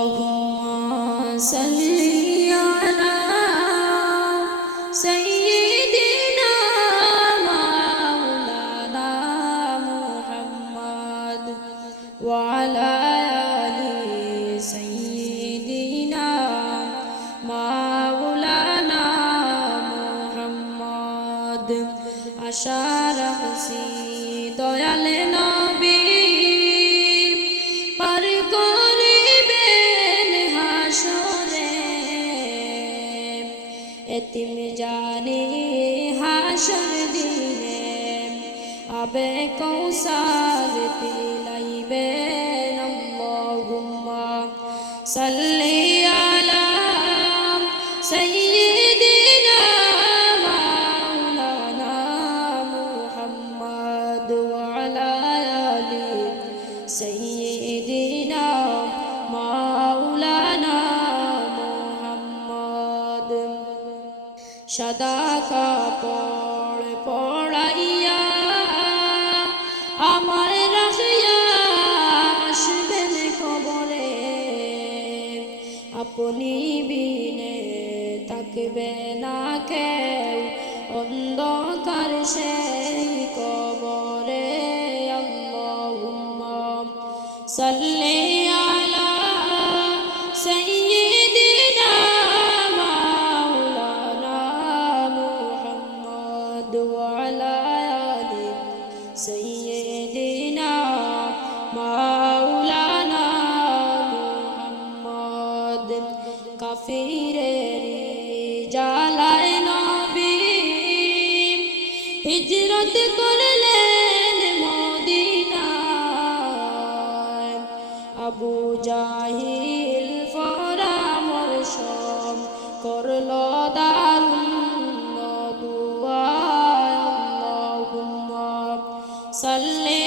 اللهم صل على سيدنا مولانا محمد وعلى آل سيدنا مولانا محمد আশার হসি দয়াল নবী یتیم جانے حاشر دینے اب ایک اوسار تیلائی بین اللہم صلی علیہ سید সাদা কাপড় পড়াইয়া আমার রাখিয়া কবরে। আপনি বিনে থাকবে না কেউ, অন্ধকার সেই কবরে। আল্লাহুম্মা সাল্লি সাইয়্যিদিনা মাওলানা মুহাম্মদ কাফিরের জালায় নবী। হিজরত করলেন মদিনায় আবু জাহিল পরামর্শ صلي